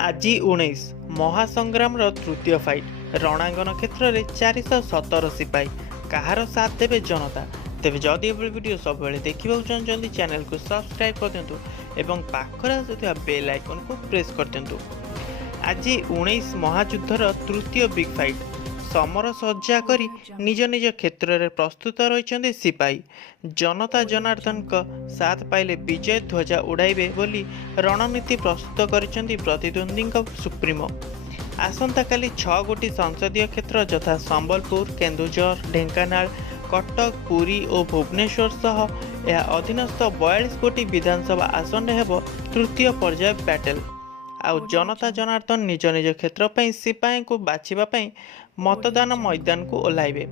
আজি 19 महासंग्राम तृतीय फाइट रणांगन क्षेत्र में 417 सिपाही कहार साथ देवे जनता। तेज जदि वीडियो सब देखा चाहते चैनल को सब्सक्राइब कर दिंतु एवं पाखरे आसुवा बेल आइकन को प्रेस कर दिंतु। आज 19 महायुद्धर तृतीय बिग फाइट समर सज्जा करी निज निज क्षेत्र में प्रस्तुत रही सिपाही। जनता जनार्दन का साथ पाइले विजय ध्वजा उड़ाइबे बोली रणनीति प्रस्तुत करिसेंती प्रतिद्वंदी सुप्रीमो। आसंता काली 6 गोटी संसदीय क्षेत्र यथा संबलपुर, केन्दुझर, ढेंकानाल, कटक, पुरी और भुवनेश्वर सह यह अधीनस्थ 42 गोटी विधानसभा आसन हेब तृतीय पर्याय बैटल। आउ जनता जनार्दन निज निज क्षेत्र पर सिपाही को बाछिबा मतदान मैदान को ओह्लाइबे।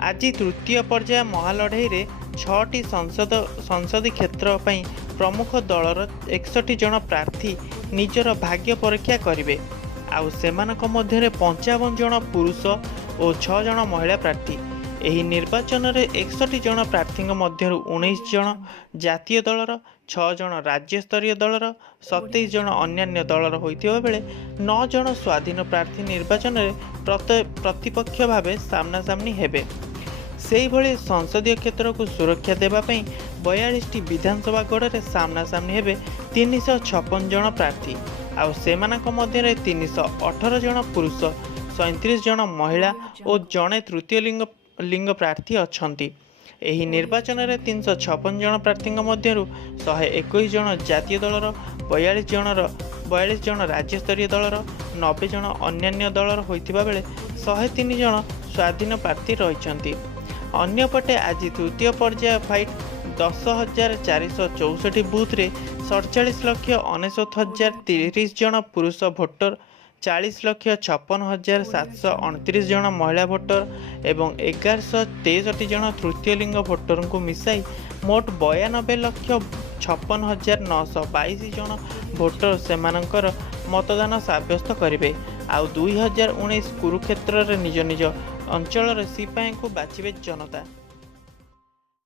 आज तृतीय पर्याय महालड़ई रे 6टी संसदीय क्षेत्र पर प्रमुख दलर 61 जन प्रार्थी निजर भाग्य परीक्षा करिवे। आउ सेमानक मध्यरे 55 जन पुरुष और 6 जन महिला प्रार्थी। एही निर्वाचन रे 61 जन प्रार्थी मध्यरु 19 जन जातीय दलर, 6 जन राज्य स्तरीय दलर, 27 जन अन्यान्य दलर होइथिबा बेले 9 जन स्वाधीन प्रार्थी निर्वाचन रे प्रतिपक्ष भावे सामना सामनी हेबे। सेही भली संसदीय क्षेत्र को सुरक्षा देबा पई 42टी विधानसभा गढ़ रे सामना सामनी हेबे 356 जन प्रार्थी। आउ सेमानक मध्यरे 318 जन पुरुष, 37 जन महिला और जड़े तृतीय लिंग प्रार्थी अछंती। एही निर्वाचन में 356 जन प्रार्थी मध्यरु 121 जन जातीय दलर, 42 जन राज्य स्तरीय दलर, 90 जन अन्यान्य दलर होइतिबा बेले 103 जन स्वाधीन प्रार्थी रहिछंती। अन्यपटे आज तृतीय पर्याय फाइट 10,464 बूथ रे 47,69,030 जन पुरुष भोटर, 40,56,729 जन महिला भोटर एवं 1163 जन तृतीय लिंग भोटर को मिसाई मोट 92,56,922 जन भोटर सेमानंकर मतदान साब्यस्त करेंगे। आउ 2019 कुरुक्षेत्र निज निज अंचल सिपाही को बाछिबे जनता।